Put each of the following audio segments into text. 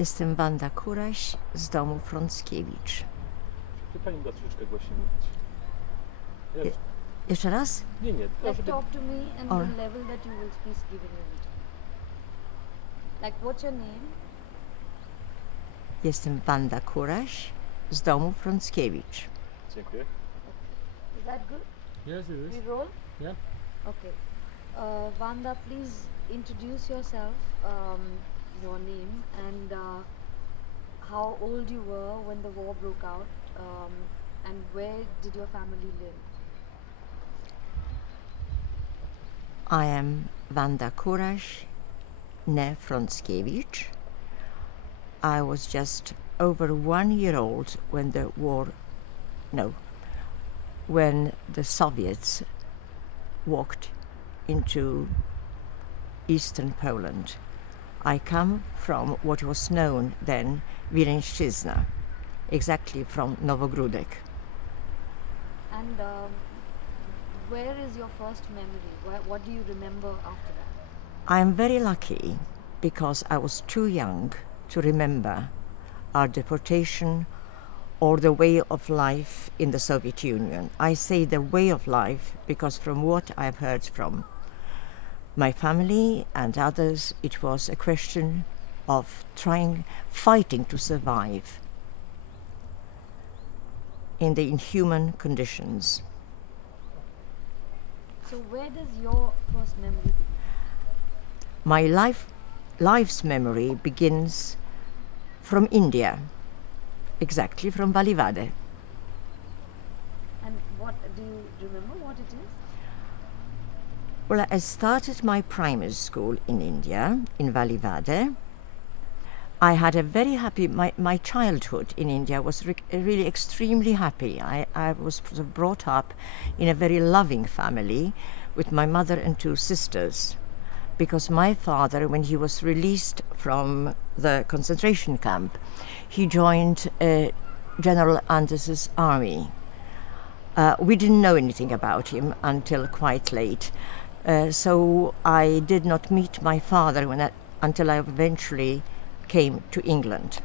Jestem Wanda Kurs z domu Frąckiewicz. Czy pani da troszeczkę głośniej mówić? Jeszcze raz? Nie, Like talk to me and the level that you will speak giving you it. Like what's your name? Jestem Wanda Kurs z domu Frąckiewicz. Dziękuję. Is that good? Yes, it is. We roll? Yeah. Okay. Wanda, please introduce yourself, your name, and how old you were when the war broke out, and where did your family live? I am Wanda Kurs, ne Frąckiewicz. I was just over 1 year old when when the Soviets walked into eastern Poland. I come from what was known then Wileńszczyzna, exactly from Nowogródek. And where is your first memory? What do you remember after that? I am very lucky because I was too young to remember our deportation or the way of life in the Soviet Union. I say the way of life because from what I've heard from my family and others, it was a question of fighting to survive in the inhuman conditions. So where does your first memory begin? My life's memory begins from India, exactly from Valivade. And what do you remember what it is? Well, I started my primary school in India, in Valivade. I had a very happy, my childhood in India was really extremely happy. I was brought up in a very loving family with my mother and 2 sisters, because my father, when he was released from the concentration camp, he joined General Anders's army. We didn't know anything about him until quite late. So I did not meet my father until I eventually came to England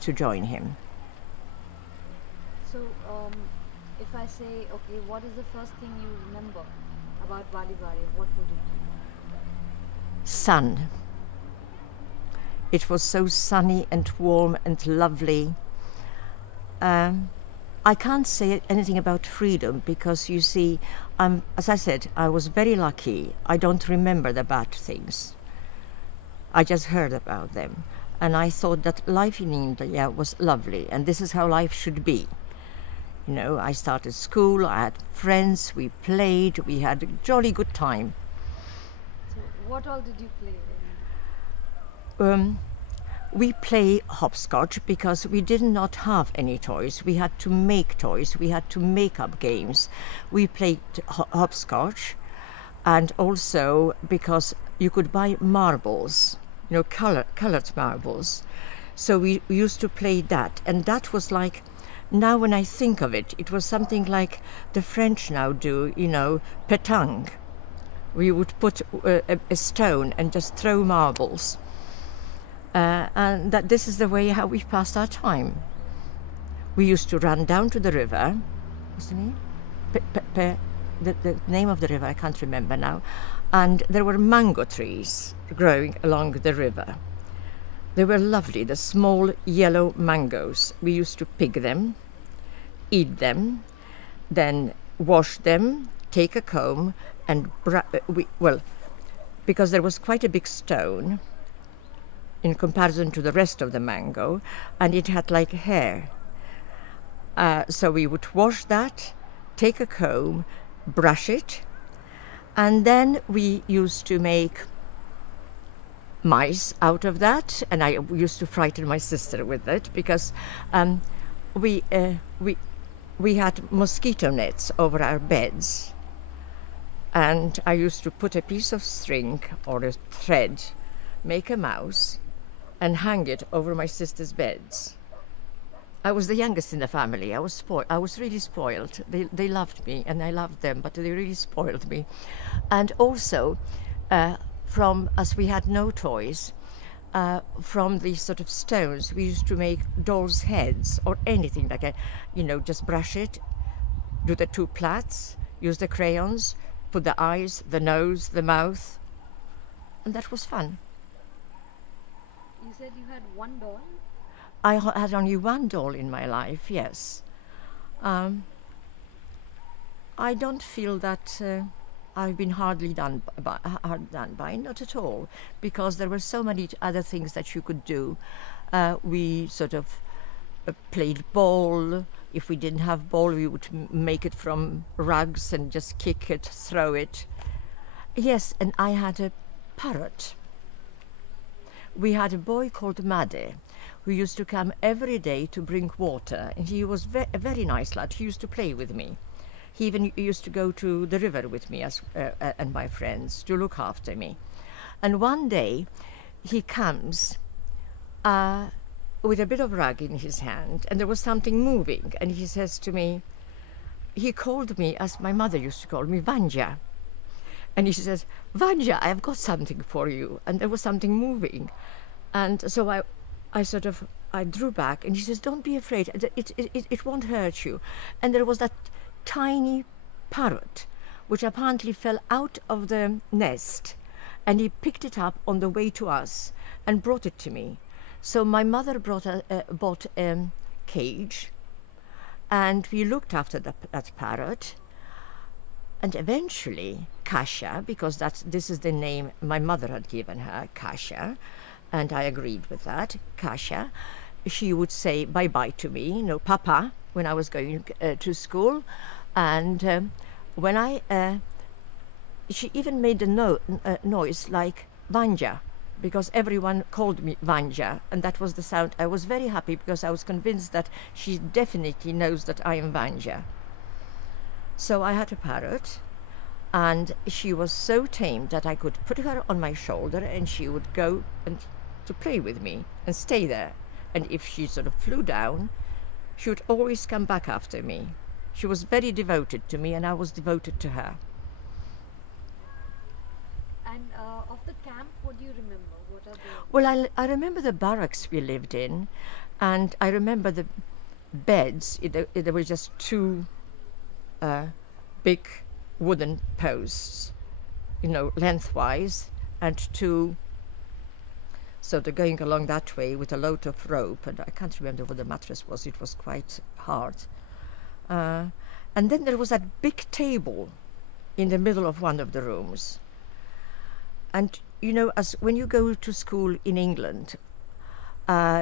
to join him. So if I say, okay, what is the first thing you remember about Valivade, what would it be? Sun. It was so sunny and warm and lovely. I can't say anything about freedom because, you see, as I said, I was very lucky. I don't remember the bad things. I just heard about them. And I thought that life in India was lovely, and this is how life should be. You know, I started school, I had friends, we played, we had a jolly good time. So what all did you play? We play hopscotch because we did not have any toys. We had to make toys. We had to make up games. We played hopscotch, and also because you could buy marbles, you know, colored marbles. So we used to play that, and that was like, now when I think of it, it was something like the French now do, you know, pétanque. We would put a stone and just throw marbles. And that this is the way how we passed our time. We used to run down to the river. What's the name? The name of the river I can't remember now. And there were mango trees growing along the river. They were lovely, the small yellow mangoes. We used to pick them, eat them, then wash them, take a comb, and because there was quite a big stone in comparison to the rest of the mango, and it had like hair. So we would wash that, take a comb, brush it, and then we used to make mice out of that, and I used to frighten my sister with it because we had mosquito nets over our beds, and I used to put a piece of string or a thread, make a mouse, and hang it over my sister's beds. I was the youngest in the family. I was really spoiled. They loved me, and I loved them, but they really spoiled me. And also, as we had no toys, from these sort of stones. We used to make dolls' heads or anything like that. You know, just brush it, do the two plaits, use the crayons, put the eyes, the nose, the mouth, and that was fun. You said you had one doll. Had only one doll in my life, yes. I don't feel that I've been hard done by, not at all, because there were so many other things that you could do. We sort of played ball. If we didn't have ball, we would make it from rugs and just kick it, throw it. Yes, and I had a parrot. We had a boy called Made, who used to come every day to bring water, and he was a very nice lad. He used to play with me. He even used to go to the river with me and my friends to look after me. And one day he comes with a bit of rug in his hand, and there was something moving, and he says to me, he called me, as my mother used to call me, Vanja. And he says, Vanja, I have got something for you. And there was something moving. And so I drew back, and he says, don't be afraid, it won't hurt you. And there was that tiny parrot, which apparently fell out of the nest, and he picked it up on the way to us and brought it to me. So my mother bought a cage, and we looked after that parrot. And eventually, Kasia, because this is the name my mother had given her, Kasia, and I agreed with that, Kasia, she would say bye-bye to me, no, Papa, when I was going to school. And she even made a noise like Vanja, because everyone called me Vanja, and that was the sound. I was very happy because I was convinced that she definitely knows that I am Vanja. So I had a parrot, and she was so tame that I could put her on my shoulder, and she would go to play with me and stay there. And if she sort of flew down, she would always come back after me. She was very devoted to me, and I was devoted to her. And of the camp, what do you remember? What are the... Well, I remember the barracks we lived in, and I remember the beds. There were just two big wooden posts, lengthwise, and two sort of going along that way with a load of rope. And I can't remember what the mattress was. It was quite hard. And then there was that big table in the middle of one of the rooms. And, as when you go to school in England,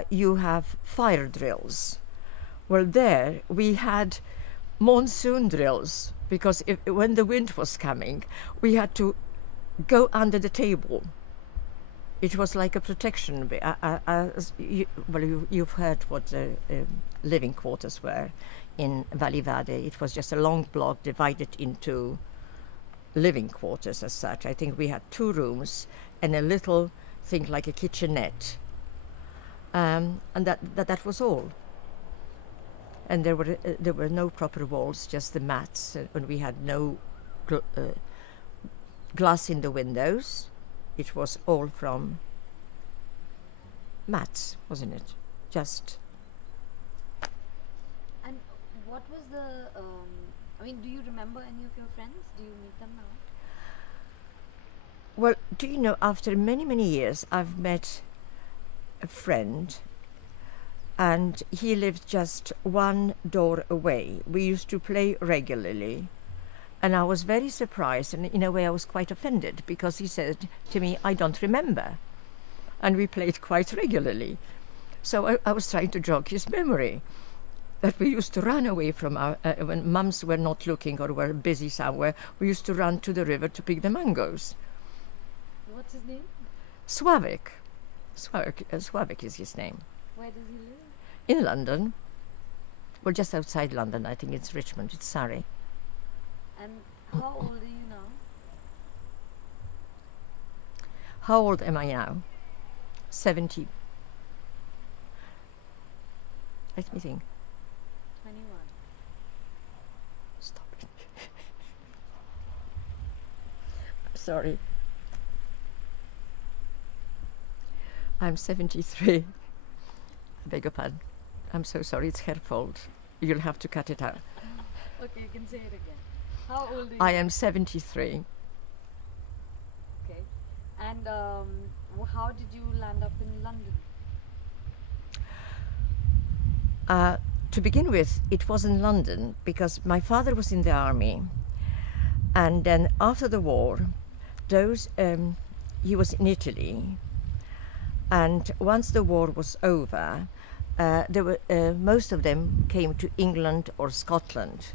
you have fire drills. Well, there we had monsoon drills, because when the wind was coming, we had to go under the table. It was like a protection. You've heard what living quarters were in Valivade. It was just a long block divided into living quarters as such. I think we had 2 rooms and a little thing like a kitchenette, and that was all. And there were no proper walls, just the mats, and we had no glass in the windows. It was all from mats, wasn't it? Just. And what was the? Do you remember any of your friends? Do you meet them now? Well, do you know? After many, many years, I've met a friend. And he lived just one door away. We used to play regularly. And I was very surprised, and in a way I was quite offended, because he said to me, I don't remember. And we played quite regularly. So I was trying to jog his memory, that we used to run away from when mums were not looking or were busy somewhere, we used to run to the river to pick the mangoes. What's his name? Sławek. Sławek is his name. Where does he live? In London. Well, just outside London. I think it's Richmond. It's Surrey. And how old are you now? How old am I now? 70. Let me think. 21. Stop it. I'm sorry. I'm 73. Beg your pardon. I'm so sorry, it's her fault. You'll have to cut it out. Okay, you can say it again. How old are you? I am 73. Okay. And how did you land up in London? To begin with, it was in London because my father was in the army. And then after the war, he was in Italy. And once the war was over, most of them came to England or Scotland.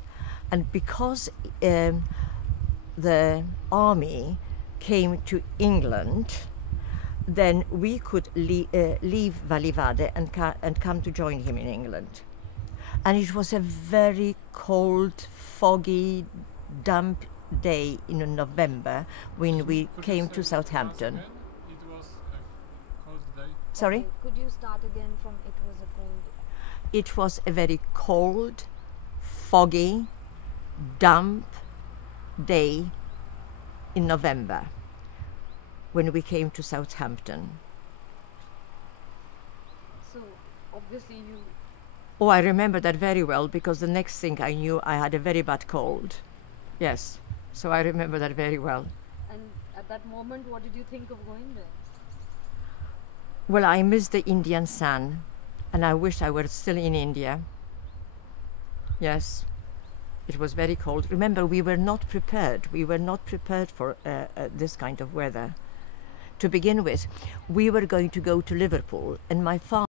And because the army came to England, then we could leave Valivade and come to join him in England. And it was a very cold, foggy, damp day in November when we came to Southampton. It was a cold day. Sorry? Okay, could you start again from it was a cold? It was a very cold, foggy, damp day in November when we came to Southampton. So obviously you. Oh, I remember that very well because the next thing I knew I had a very bad cold. Yes, so I remember that very well. And at that moment, what did you think of going there? Well, I missed the Indian sun and I wish I were still in India. Yes, it was very cold. Remember, we were not prepared. We were not prepared for this kind of weather. To begin with, we were going to go to Liverpool and my father